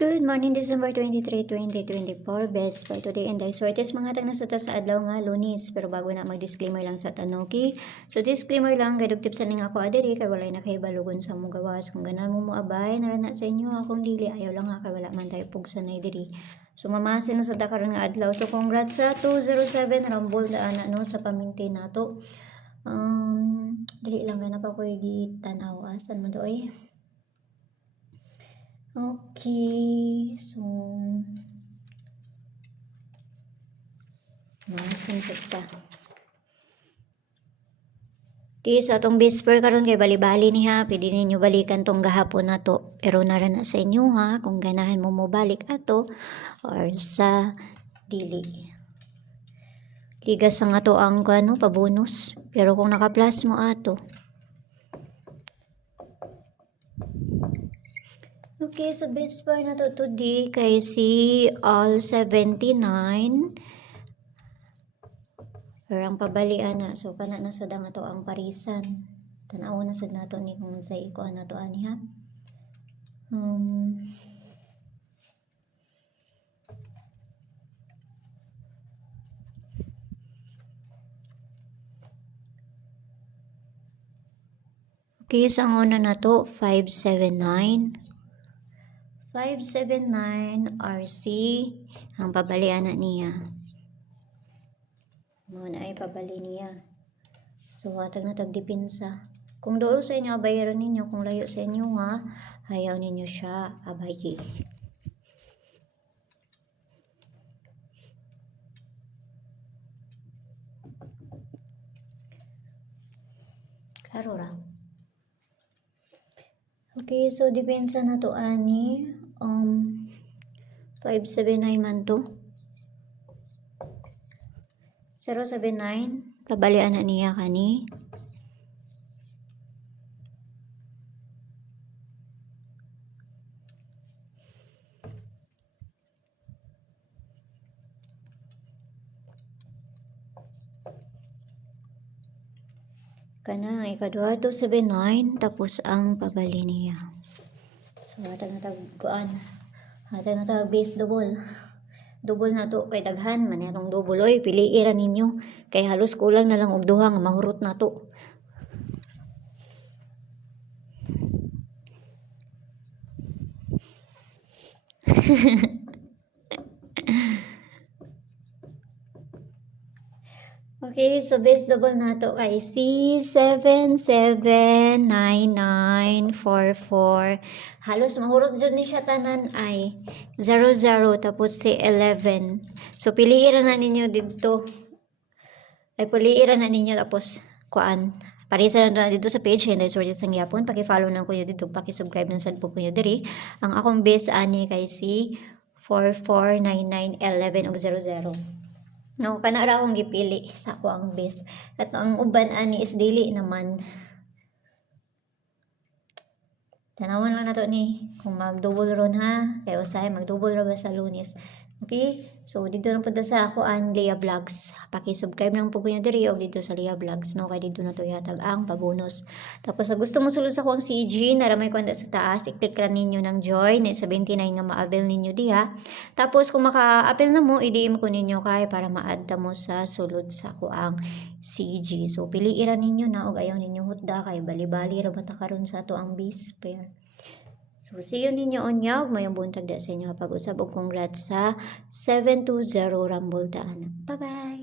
Good morning, December 23, 2024. Best for today and I swertes mga tag nasuta sa adlaw nga Lunes. Pero bago na mag-disclaimer lang sa tanuki. So disclaimer lang, gadugtip sa ning ako adiri kay walay na kay balugon sa mong gawas. Kung ganan mo moabay, narana sa inyo akong dili. Ayaw lang nga kay wala man tayo pugsa na diri. So mamasin na sa dakaron nga adlaw. So congrats sa 207 Rumble na ano sa paminti nato. Dili lang na pa ko gitanaw asan mo doy. Okay, so masinsit ta. Di sa atong bisper karon kay bali-bali ni ha, pwede ninyo balikan tong gahapon na to. Pero nara na sa inyo ha, kung ganahan mo balik ato or sa dili. Ligas ang ato ang ano, pabonus. Pero kung naka-plus mo ato. Okay, so best part na to today kay si all 79. Pero ang pabalian na, so kana na sad ang ato ang parisan. Tanaw na sad nato ni kung sa iko na to ani ha. Okay, so ang una na to 579. 579 RC ang pabalian na niya. Muna ay pabali niya. So hatag na tagdipinsa. Kung doon sa inyo abayaran ninyo, kung layo sa inyo ha, ayaw ninyo siya abayi. Klaro ra. Okay, so depensa na to ani 579 man to. 079 pabalian na niya kani. Kana ikaduha 279 tapos ang pabali niya. So hatag na tagkuan. Hatag na tag base double. Double na to kay daghan man atong double oy piliin ra ninyo kay halos kulang na lang og duha nga mahurot na to. Okay, so base double na to kay C779944. Halos mahurot jud ni siya tanan ay 00 tapos C11. So piliin na ninyo dito. Ay piliin na ninyo tapos kuan. Parisa na dito sa page hindi sorted sang yapon. Paki-follow na kuyo dito, paki-subscribe na sad po kuyo diri. Ang akong base ani kay C449911 og 00. No, kana ra akong gipili sa ako ang base. At ang uban ani is dili naman. Tanawan lang nato ni kung mag-double ron ha. Kay usahay mag-double ra ba sa Lunes. Okay? So dito na punta sa ako ang Leah Vlogs. Paki-subscribe lang po niyo diri og dito sa Leah Vlogs no kay dito na to ihatag ang pabonus. Tapos sa gusto mo sulod sa kuang CG na may kwenta sa taas, i-click ra ninyo ng join na 79 nga ma-avail ninyo diha. Tapos kung maka-avail na mo, i-DM ko ninyo kay para ma-add ta mo sa sulod sa kuang CG. So piliin ra ninyo na og ayaw ninyo hutda kay bali-bali ra bata karon sa ato ang base pair. So, see you ninyo unyag. Mayong buntag da sa inyo pag-usab o congrats sa 720 Rumble Daan. Bye-bye!